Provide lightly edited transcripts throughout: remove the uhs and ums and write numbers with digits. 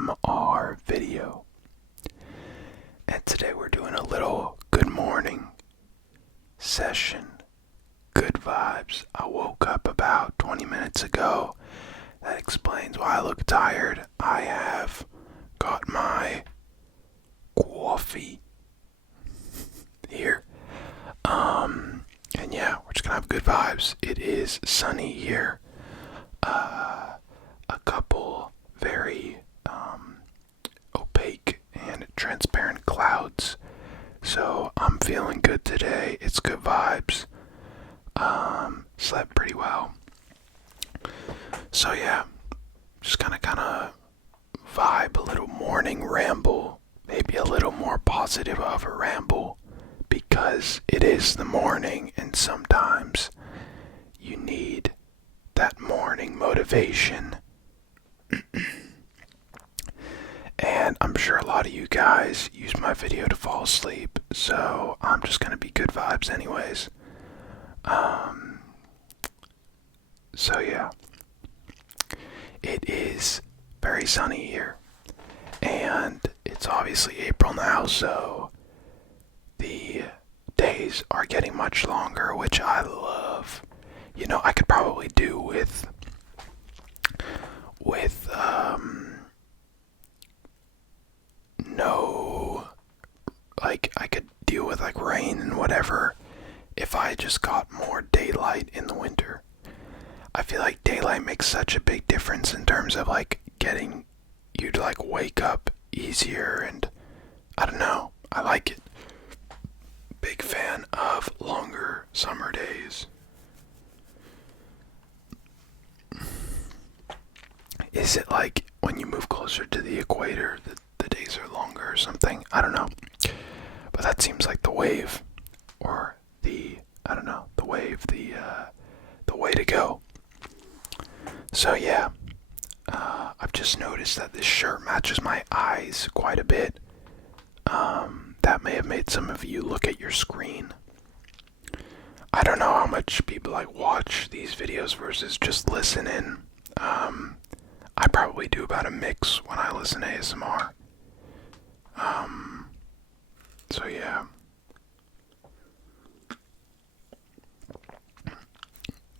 ASMR video. And today we're doing a little good morning session. Good vibes. I woke up about 20 minutes ago. That explains why I look tired. I have got my coffee here. And yeah, we're just gonna have good vibes. It is sunny here. A couple very opaque and transparent clouds. So I'm feeling good today. It's good vibes. Slept pretty well. So yeah, just kind of vibe, a little morning ramble, maybe a little more positive of a ramble, because it is the morning and sometimes you need that morning motivation. And I'm sure a lot of you guys use my video to fall asleep, so I'm just gonna be good vibes anyways. So yeah, it is very sunny here, and it's obviously April now, so the days are getting much longer, which I love. You know, I could probably do with no, like, I could deal with like rain and whatever if I just got more daylight in the winter. I feel like daylight makes such a big difference in terms of like getting you to like wake up easier, and I don't know, I like it. Big fan of longer summer days. Is it like when you move closer to the equator that the days are longer or something? I don't know. But that seems like the wave, or the way to go. So yeah, I've just noticed that this shirt matches my eyes quite a bit. That may have made some of you look at your screen. I don't know how much people like watch these videos versus just listen in. I probably do about a mix when I listen to ASMR. So yeah.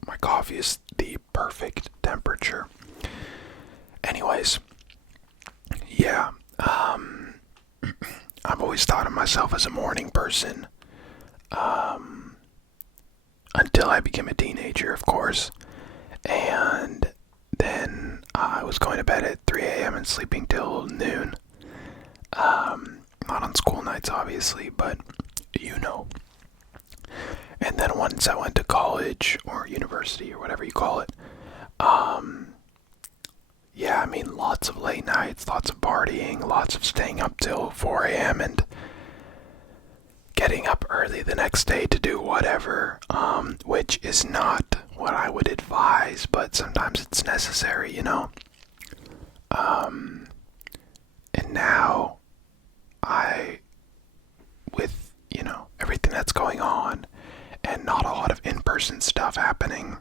My coffee is the perfect temperature. Anyways, yeah, I've always thought of myself as a morning person, until I became a teenager, of course, and then I was going to bed at 3 a.m. and sleeping till noon. Not on school nights, obviously, but you know. And then once I went to college or university or whatever you call it, yeah, I mean, lots of late nights, lots of partying, lots of staying up till 4 a.m. and getting up early the next day to do whatever, which is not what I would advise, but sometimes it's necessary, you know. And now, with, you know, everything that's going on, and not a lot of in-person stuff happening,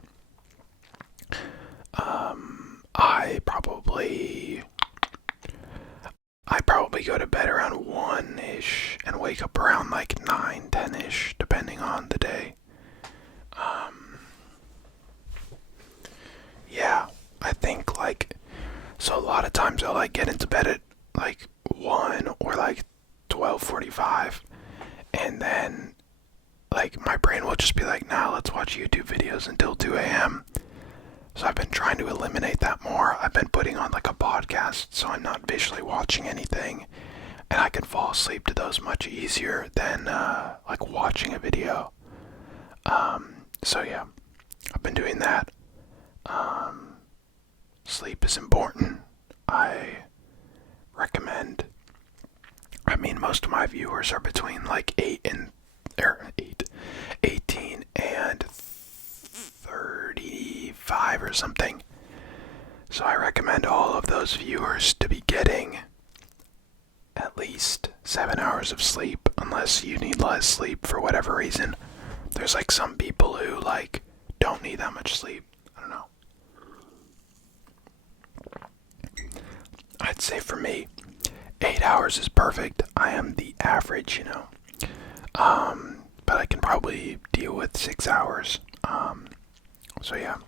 I probably go to bed around 1-ish and wake up around like 9, 10-ish, depending on the day. Yeah, I think like, so a lot of times I'll like get into bed at like 1 or like 12:45, and then like my brain will just be like, nah, let's watch YouTube videos until 2 a.m. So I've been trying to eliminate that more. I've been putting on like a podcast so I'm not visually watching anything, and I can fall asleep to those much easier than like watching a video. So yeah, I've been doing that. Sleep is important. I recommend. I mean, most of my viewers are between like 18 and 35 or something. So I recommend all of those viewers to be getting at least 7 hours of sleep, unless you need less sleep for whatever reason. There's like some people who like don't need that much sleep. I don't know. I I'd say for me, 8 hours is perfect. I am the average, you know. But I can probably deal with 6 hours. So yeah.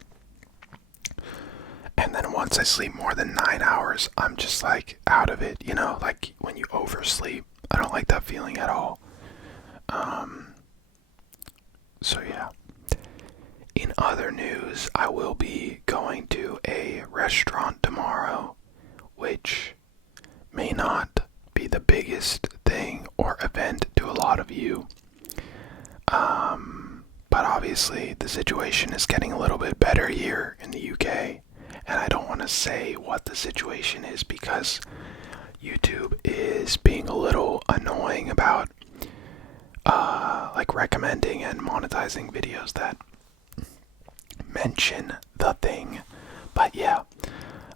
And then once I sleep more than 9 hours, I'm just like out of it, you know, like when you oversleep. I don't like that feeling at all. So yeah. In other news, I will be going to a restaurant tomorrow, which may not be the biggest thing or event to a lot of you. But obviously the situation is getting a little bit better here in the UK, and I don't want to say what the situation is because YouTube is being a little annoying about like recommending and monetizing videos that mention the thing. But yeah,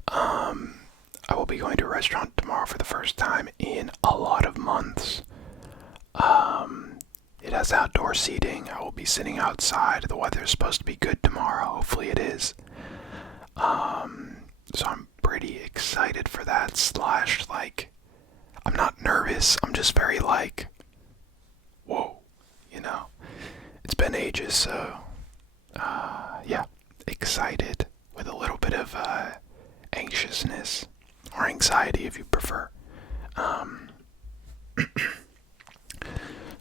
I will be going to a restaurant tomorrow for the first time in a lot of months. It has outdoor seating. I will be sitting outside. The weather is supposed to be good tomorrow. Hopefully it is. So I'm pretty excited for that. Slash, like, I'm not nervous. I'm just very like, whoa, you know. It's been ages, so yeah, excited with a little bit of anxiousness or anxiety if you prefer.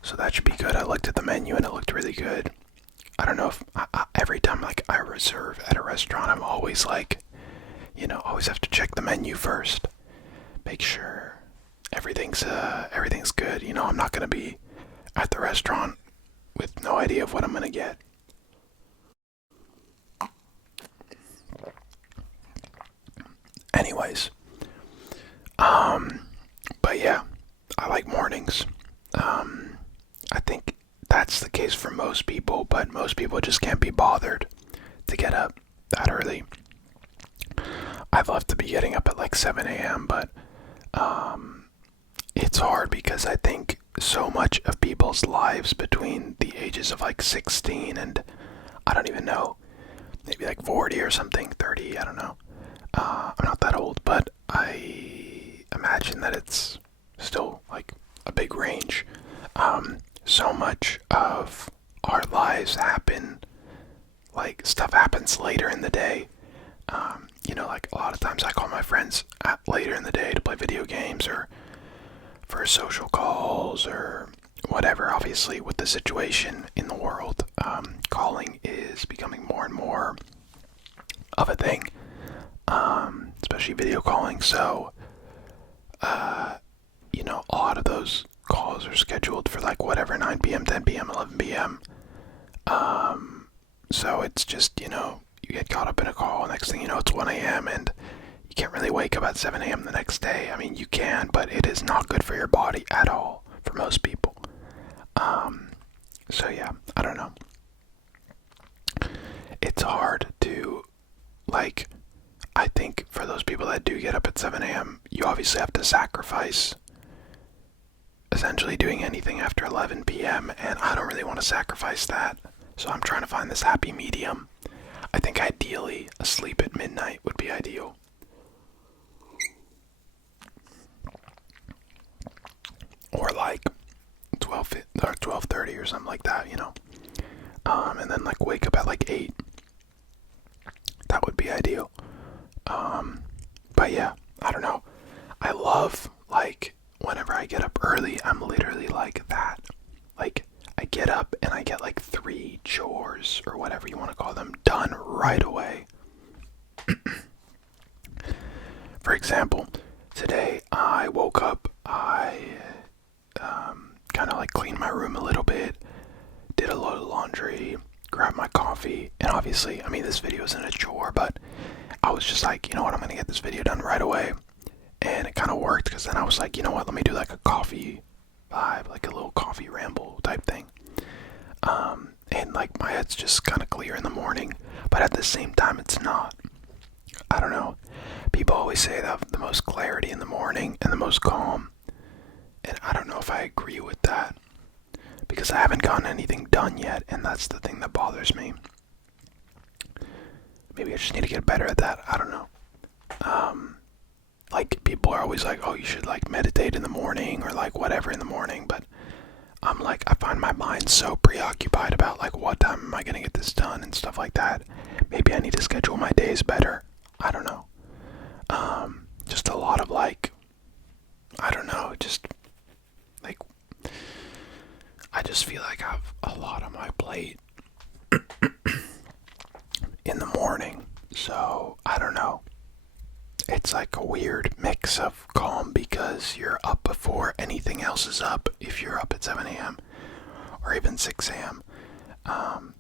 So that should be good. I looked at the menu and it looked really good. I don't know if every time like I reserve at a restaurant, I'm always like, you know, always have to check the menu first, make sure everything's good. You know, I'm not gonna be at the restaurant with no idea of what I'm gonna get. Anyways, but yeah, I like mornings. I think that's the case for most people, but most people just can't be bothered to get up that early. I'd love to be getting up at like 7 a.m., but it's hard because I think so much of people's lives between the ages of like 16 and I don't even know, maybe like 40 or something, 30, I don't know. I'm not that old, but I imagine that it's still like a big range. So much of our lives happen, like stuff happens later in the day. You know, like a lot of times I call my friends later in the day to play video games or for social calls or whatever. Obviously, with the situation in the world, calling is becoming more and more of a thing, especially video calling. So, you know, a lot of those calls are scheduled for like whatever, 9 p.m., 10 p.m., 11 p.m. So it's just, you know, you get caught up in a call, next thing you know it's 1 a.m. and you can't really wake up at 7 a.m. the next day. I mean, you can, but it is not good for your body at all for most people. So yeah, I don't know. It's hard to, like, I think for those people that do get up at 7 a.m., you obviously have to sacrifice essentially doing anything after 11 p.m., and I don't really want to sacrifice that. So I'm trying to find this happy medium. I think ideally a sleep at midnight would be ideal. Or like 12 or 12:30 or something like that, you know. And then like wake up at like 8. That would be ideal. But yeah, I don't know. I love, like, whenever I get up early, I'm literally like that. Like, I get up and I get like 3 chores or whatever you want to call them done right away. For example, today I woke up, I kind of like cleaned my room a little bit, did a load of laundry, grabbed my coffee, and obviously, I mean, this video isn't a chore, but I was just like, you know what, I'm gonna get this video done right away. And it kind of worked because then I was like, you know what, let me do like a coffee vibe, like a little coffee ramble type thing. And like my head's just kind of clear in the morning, but at the same time it's not. I don't know. People always say that the most clarity in the morning and the most calm, and I don't know if I agree with that because I haven't gotten anything done yet, and that's the thing that bothers me. Maybe I just need to get better at that. I don't know. like people are always like, oh, you should like meditate in the morning or like whatever in the morning, but I'm like, I find my mind so preoccupied about like what time am I gonna get this done and stuff like that. Maybe I need to schedule my days better. I don't know. Just a lot of like, I don't know, just like, I just feel like I have a lot on my plate in the morning. So, I don't know. It's like a weird mix of calm because you're up before anything else is up if you're up at 7 a.m. or even 6 a.m.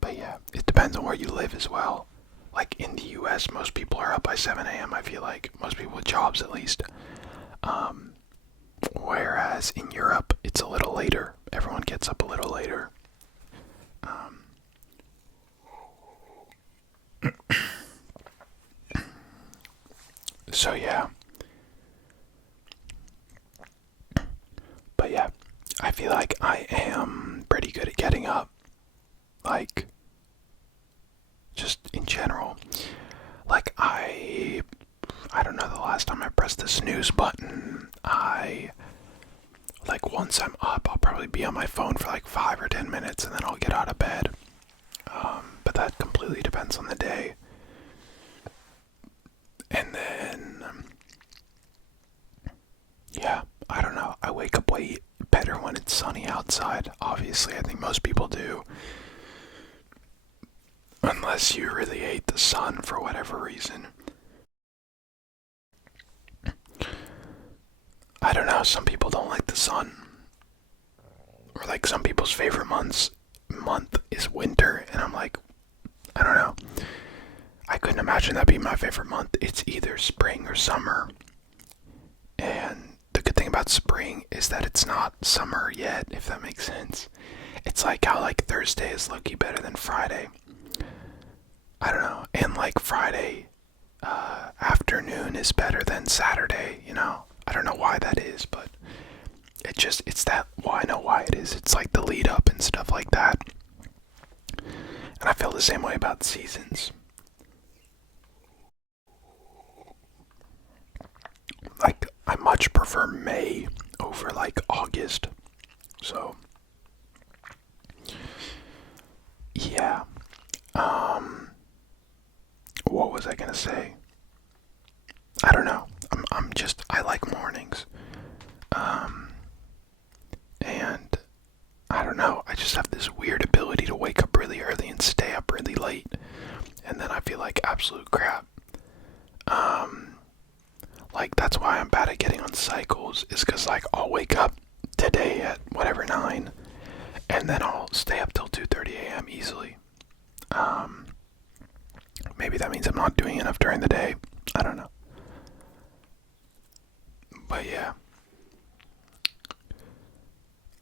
But yeah, it depends on where you live as well. Like in the US, most people are up by 7 a.m. I feel like most people with jobs at least. Whereas in Europe, it's a little later. Everyone gets up a little later. So yeah. But yeah, I feel like I am pretty good at getting up. Like, just in general. Like, I don't know the last time I pressed the snooze button. Like, once I'm up, I'll probably be on my phone for like 5 or 10 minutes and then I'll get out of bed. But that completely depends on the day. And then, yeah, I don't know. I wake up way better when it's sunny outside. Obviously, I think most people do. Unless you really hate the sun for whatever reason. I don't know, some people don't like the sun. Or like some people's favorite month is winter, and I'm like, I don't know. I couldn't imagine that being my favorite month. It's either spring or summer. And the good thing about spring is that it's not summer yet, if that makes sense. It's like how like Thursday is low-key better than Friday. I don't know. And like Friday afternoon is better than Saturday, you know? I don't know why that is, but it's that, well, I know why it is. It's like the lead up and stuff like that. And I feel the same way about seasons. Like, I much prefer May over like August. So, yeah. What was I gonna say? I don't know. I like mornings. And I don't know, I just have this weird ability to wake up really early and stay up really late. And then I feel like absolute crap. Like, that's why I'm bad at getting on cycles, is because, like, I'll wake up today at whatever, 9, and then I'll stay up till 2:30 a.m. easily. Maybe that means I'm not doing enough during the day. I don't know. But yeah.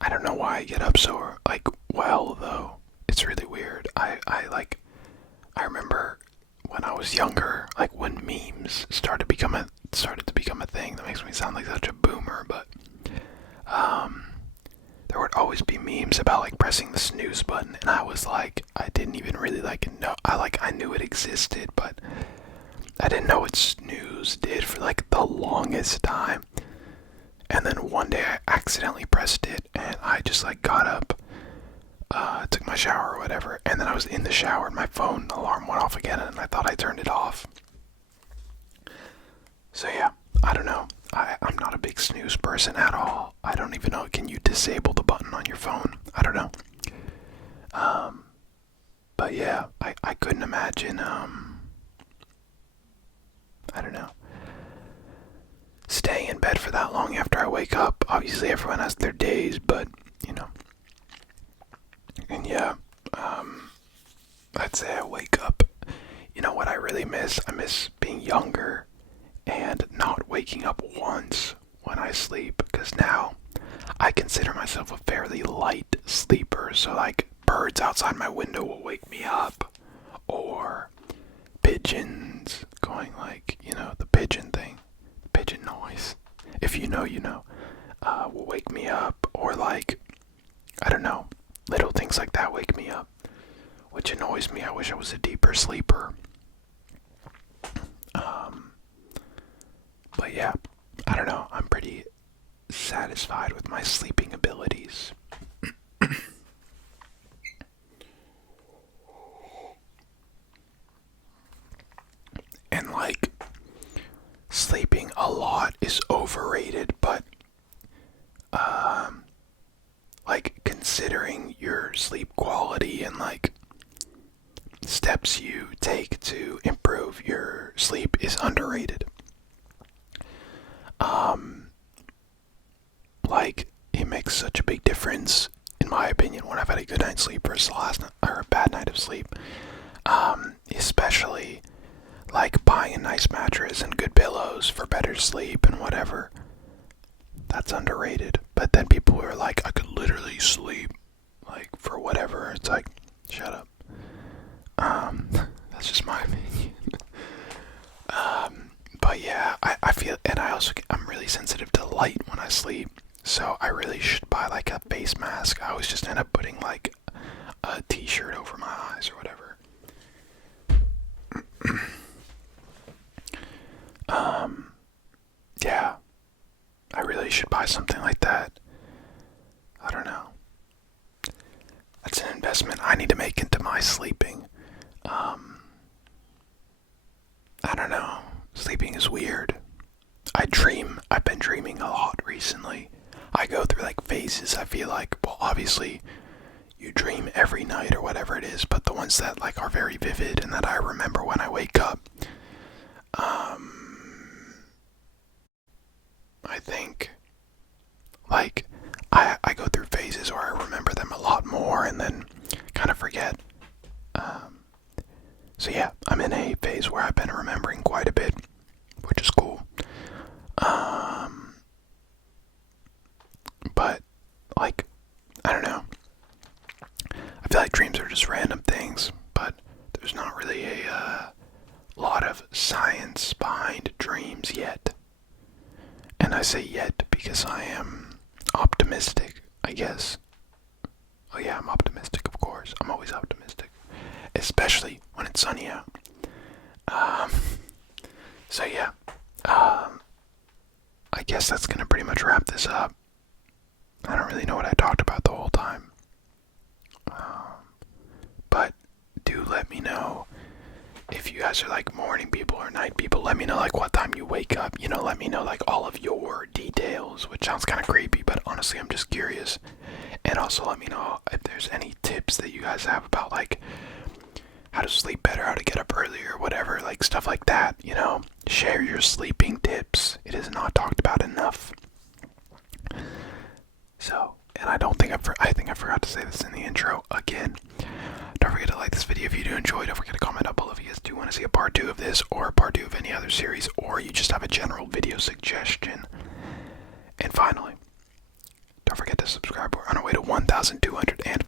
I don't know why I get up so, like, well, though. It's really weird. I remember when I was younger, like, when memes started to become a thing. That makes me sound like such a boomer, but, there would always be memes about, like, pressing the snooze button, and I was like, I didn't even really, like, know, I knew it existed, but I didn't know what snooze did for, like, the longest time. And then one day I accidentally pressed it, and I just, like, got up, took my shower or whatever, and then I was in the shower, and my phone alarm went off again, and I thought I turned it off. So yeah, I don't know. I'm not a big snooze person at all. I don't even know, can you disable the button on your phone? I don't know. But yeah, I couldn't imagine, I don't know, staying in bed for that long after I wake up. Obviously everyone has their days, but, you know. And yeah, I'd say I wake up. You know what I really miss? I miss being younger and not waking up once when I sleep, because now I consider myself a fairly light sleeper. So like birds outside my window will wake me up, or pigeons going, like, you know, the pigeon thing, the pigeon noise. If you know, you know. Will wake me up, or like, I don't know, little things like that wake me up, which annoys me. I wish I was a deeper sleeper. But yeah, I don't know, I'm pretty satisfied with my sleeping abilities. And like, sleeping a lot is overrated, but like, considering your sleep quality and like steps you take to improve your sleep is underrated. Like, it makes such a big difference, in my opinion, when I've had a good night's sleep versus a bad night of sleep. Especially like buying a nice mattress and good pillows for better sleep and whatever. That's underrated. But then people are like, I could literally sleep like for whatever. It's like, shut up. That's just my opinion. But yeah, I feel, and I'm really sensitive to light when I sleep. So I really should buy like a face mask. I always just end up putting like a t-shirt over my eyes or whatever. Yeah, I really should buy something like that. I don't know. That's an investment I need to make into my sleeping. I don't know. Sleeping is weird. I've been dreaming a lot recently. I go through like phases, I feel like. Well, obviously, you dream every night or whatever it is, but the ones that like are very vivid and that I remember when I wake up, I think, like, I go through phases where I remember them a lot more and then kind of forget. So yeah, I'm in a phase where I've been remembering quite a bit, which is cool. But, like, I don't know. I feel like dreams are just random things, but there's not really a lot of science behind dreams yet. And I say yet because I am optimistic, I guess. Oh yeah, I'm optimistic, of course. I'm always optimistic. Especially when it's sunny out. So yeah. I guess that's gonna pretty much wrap this up. I don't really know what I talked about the whole time. But do let me know if you guys are like morning people or night people. Let me know like what time you wake up. You know, let me know like all of your details, which sounds kind of creepy, but honestly I'm just curious. And also let me know if there's any tips that you guys have about like how to sleep better, how to get up earlier, whatever, like stuff like that, you know. Share your sleeping tips. It is not talked about enough. So, and I think I forgot to say this in the intro again. Don't forget to like this video if you do enjoy. Don't forget to comment down below if you guys do want to see a part 2 of this, or a part 2 of any other series, or you just have a general video suggestion. And finally, don't forget to subscribe. We're on our way to 1,200 and